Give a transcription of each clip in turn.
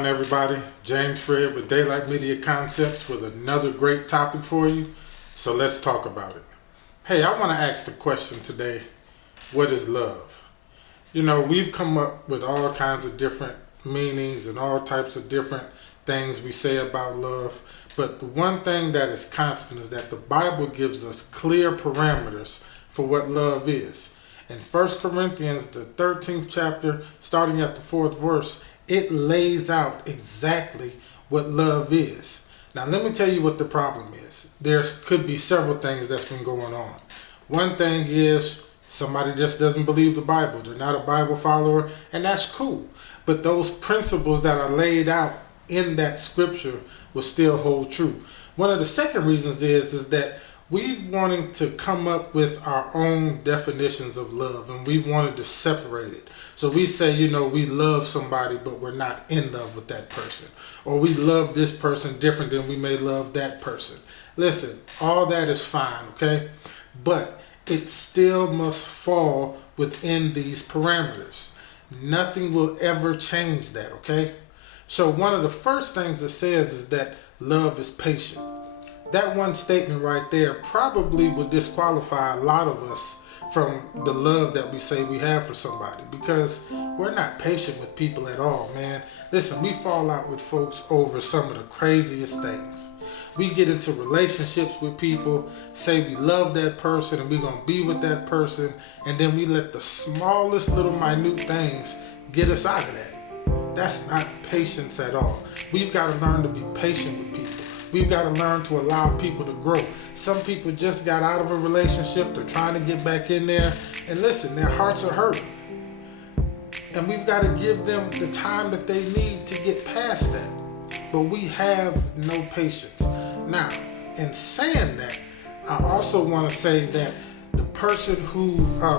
on, everybody? James Fred with Daelyte Media Concepts with another great topic for you. So let's talk about it. Hey, I want to ask the question today, what is love? You know, we've come up with all kinds of different meanings and all types of different things we say about love. But the one thing that is constant is that the Bible gives us clear parameters for what love is. In 1 Corinthians, the 13th chapter, starting at the 4th verse, it lays out exactly what love is. Now, let me tell you what the problem is. There could be several things that's been going on. One thing is somebody just doesn't believe the Bible. They're not a Bible follower, and that's cool. But those principles that are laid out in that scripture will still hold true. One of the second reasons is that we've wanted to come up with our own definitions of love, and we've wanted to separate it. So we say, you know, we love somebody, but we're not in love with that person. Or we love this person different than we may love that person. Listen, all that is fine, okay? But it still must fall within these parameters. Nothing will ever change that, okay? So one of the first things it says is that love is patient. That one statement right there probably would disqualify a lot of us from the love that we say we have for somebody, because we're not patient with people at all, man. Listen, we fall out with folks over some of the craziest things. We get into relationships with people, say we love that person and we're going to be with that person, and then we let the smallest little minute things get us out of that. That's not patience at all. We've got to learn to be patient with people. We've got to learn to allow people to grow. Some people just got out of a relationship. They're trying to get back in there. And listen, their hearts are hurting. And we've got to give them the time that they need to get past that. But we have no patience. Now, in saying that, I also want to say that the person who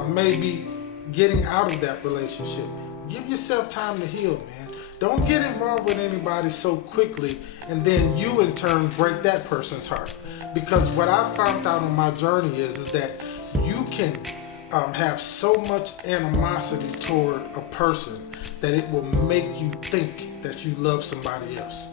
may be getting out of that relationship, give yourself time to heal, man. Don't get involved with anybody so quickly and then you in turn break that person's heart. Because what I found out on my journey is that you can have so much animosity toward a person that it will make you think that you love somebody else.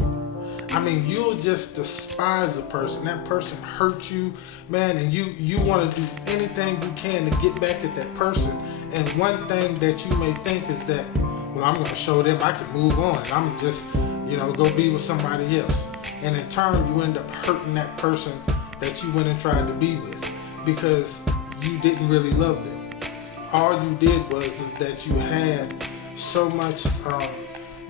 I mean, you'll just despise a person. That person hurt you, man, and you want to do anything you can to get back at that person. And one thing that you may think is that, well, I'm going to show them I can move on, and I'm just, go be with somebody else. And in turn, you end up hurting that person that you went and tried to be with because you didn't really love them. All you did is that you had so much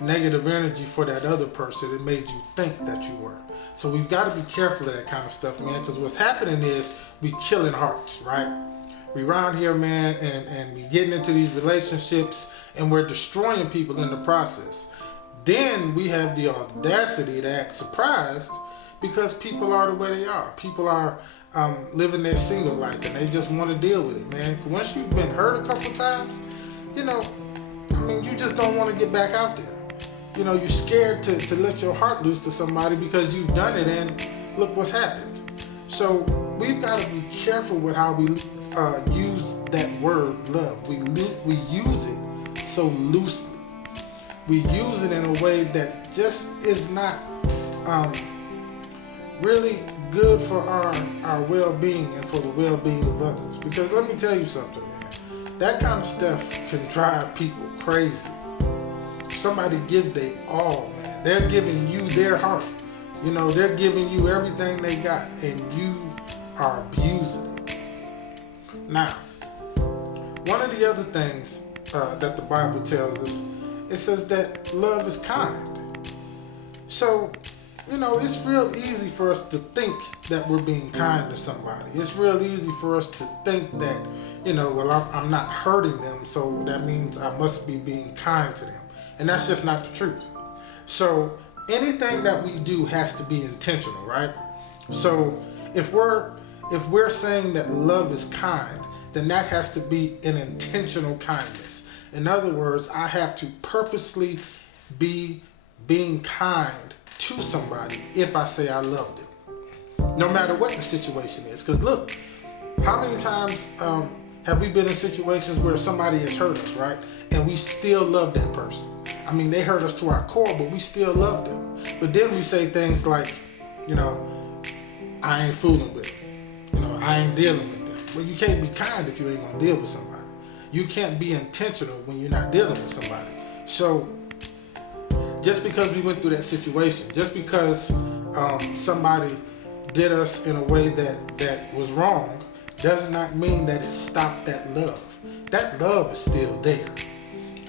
negative energy for that other person, it made you think that you were. So we've got to be careful of that kind of stuff, man, because what's happening is we killing hearts, right? We around here, man, and we getting into these relationships and we're destroying people in the process. Then we have the audacity to act surprised because people are the way they are. People are living their single life and they just want to deal with it, man. Once you've been hurt a couple times, you just don't want to get back out there. You're scared to let your heart loose to somebody because you've done it and look what's happened. So we've got to be careful with how we use that word love. We use it so loosely. We use it in a way that just is not really good for our well-being and for the well-being of others. Because let me tell you something, man. That kind of stuff can drive people crazy. Somebody give their all, man. They're giving you their heart. They're giving you everything they got, and you are abusing it. Now, one of the other things that the Bible tells us, it says that love is kind. So, it's real easy for us to think that we're being kind to somebody. It's real easy for us to think that, I'm not hurting them, so that means I must be being kind to them. And that's just not the truth. So anything that we do has to be intentional, right? So if we're saying that love is kind, then that has to be an intentional kindness. In other words, I have to purposely be being kind to somebody if I say I love them, no matter what the situation is. Because look, how many times have we been in situations where somebody has hurt us, right? And we still love that person. I mean, they hurt us to our core, but we still love them. But then we say things like, I ain't fooling with them. I ain't dealing with them. Well, you can't be kind if you ain't gonna deal with somebody. You can't be intentional when you're not dealing with somebody. So just because we went through that situation, just because somebody did us in a way that was wrong, does not mean that it stopped that love. That love is still there.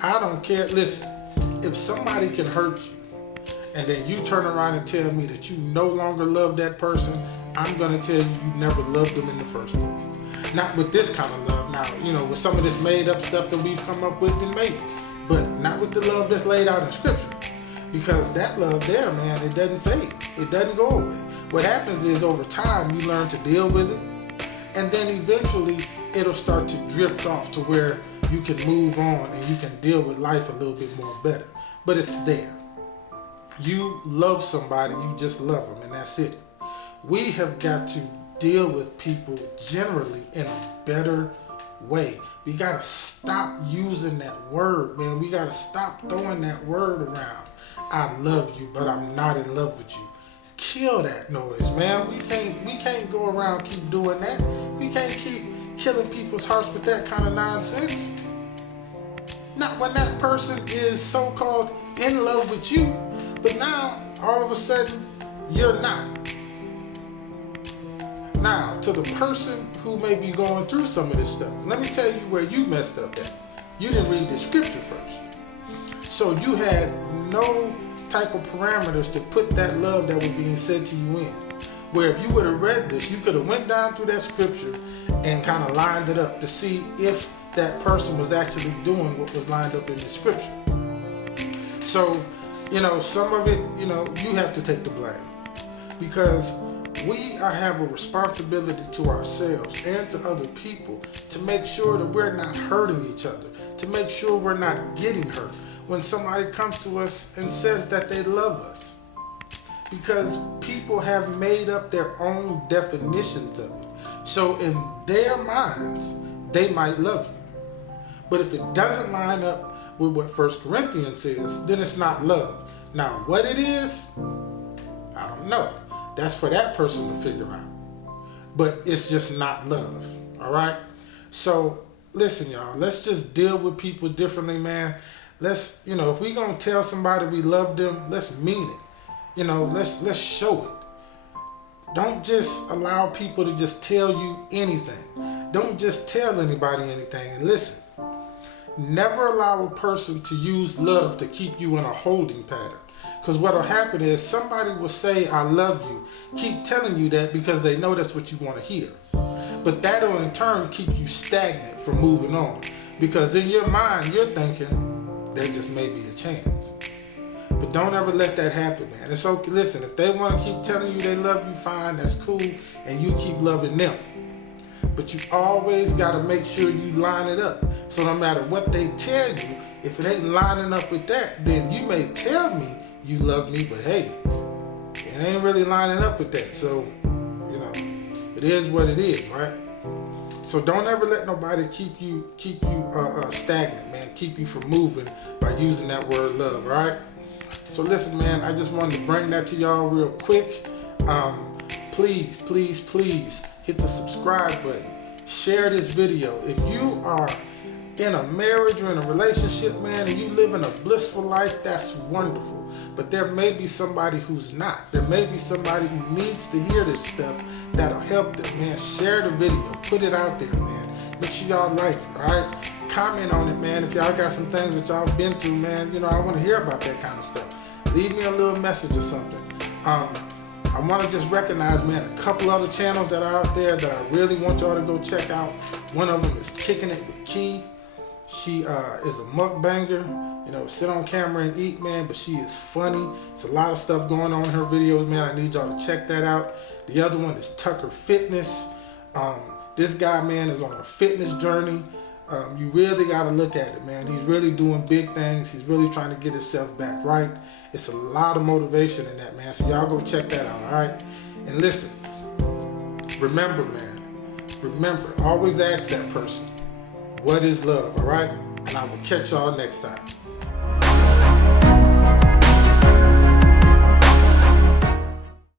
I don't care. Listen, if somebody can hurt you and then you turn around and tell me that you no longer love that person, I'm going to tell you never loved them in the first place. Not with this kind of love. Now, with some of this made up stuff that we've come up with, then maybe. But not with the love that's laid out in Scripture. Because that love there, man, it doesn't fade. It doesn't go away. What happens is over time, you learn to deal with it. And then eventually, it'll start to drift off to where you can move on and you can deal with life a little bit more better. But it's there. You love somebody, you just love them, and that's it. We have got to deal with people generally in a better way. We got to stop using that word, man. We got to stop throwing that word around. I love you, but I'm not in love with you. Kill that noise, man. We can't go around keep doing that. We can't keep killing people's hearts with that kind of nonsense. Not when that person is so-called in love with you, but now all of a sudden you're not. Now, to the person who may be going through some of this stuff, let me tell you where you messed up at. You didn't read the Scripture first. So you had no type of parameters to put that love that was being said to you in. Where if you would have read this, you could have went down through that Scripture and kind of lined it up to see if that person was actually doing what was lined up in the Scripture. So, some of it, you have to take the blame. Because we have a responsibility to ourselves and to other people to make sure that we're not hurting each other, to make sure we're not getting hurt when somebody comes to us and says that they love us. Because people have made up their own definitions of it. So in their minds, they might love you. But if it doesn't line up with what 1 Corinthians says, then it's not love. Now, what it is, I don't know. That's for that person to figure out. But it's just not love. All right? So, listen, y'all. Let's just deal with people differently, man. Let's, if we're going to tell somebody we love them, let's mean it. Let's show it. Don't just allow people to just tell you anything. Don't just tell anybody anything. And listen, never allow a person to use love to keep you in a holding pattern. Because what will happen is somebody will say, I love you, keep telling you that because they know that's what you want to hear. But that will in turn keep you stagnant from moving on. Because in your mind, you're thinking, there just may be a chance. But don't ever let that happen, man. It's okay. Listen, if they want to keep telling you they love you, fine, that's cool, and you keep loving them. But you always got to make sure you line it up. So no matter what they tell you, if it ain't lining up with that, then you may tell me you love me, but hey, it ain't really lining up with that. So, it is what it is, right? So don't ever let nobody keep you stagnant, man. Keep you from moving by using that word love, all right? So listen, man, I just wanted to bring that to y'all real quick. Please hit the subscribe button. Share this video. If you are in a marriage or in a relationship, man, and you live in a blissful life, that's wonderful. But there may be somebody who's not. There may be somebody who needs to hear this stuff that'll help them, man. Share the video. Put it out there, man. Make sure y'all like it, all right? Comment on it, man. If y'all got some things that y'all been through, man, I want to hear about that kind of stuff. Leave me a little message or something. I want to just recognize, man, a couple other channels that are out there that I really want y'all to go check out. One of them is Kicking It with Key. She is a mukbanger. Sit on camera and eat, man, but she is funny. It's a lot of stuff going on in her videos, man. I need y'all to check that out. The other one is Tucker Fitness. This guy, man, is on a fitness journey. You really got to look at it, man. He's really doing big things. He's really trying to get himself back right. It's a lot of motivation in that, man. So y'all go check that out, all right? And listen, remember, always ask that person, what is love, all right? And I will catch y'all next time.